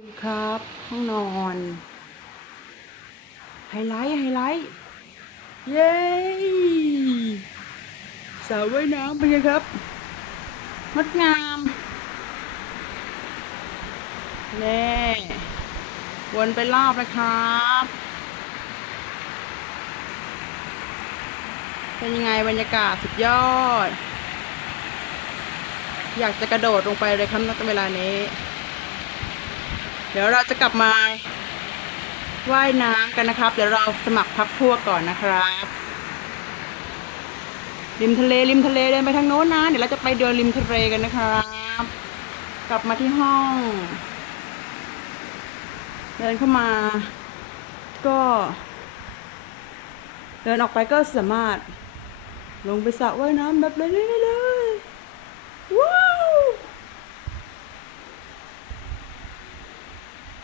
นี่ครับห้องนอน ไฮไลท์ไฮไลท์เย้สระว่ายน้ำเป็นไงครับงดงามเน่วนไปรอบเลยครับ เป็นยังไงบรรยากาศสุดยอด อยากจะกระโดดลงไปเลยครับณเวลานี้ เดี๋ยวเราจะกลับมาว่ายน้ำกันนะครับ เดี๋ยวเราสมัครพักพวกก่อนนะครับ ริมทะเลริมทะเลเดินไปทางโน้นนะ เดี๋ยวเราจะไปเดินริมทะเลกันนะครับ กลับมาที่ห้อง เดินเข้ามา ก็ เดินออกไปก็สามารถ ลงไปสระว่ายน้ำแบบเลยเลย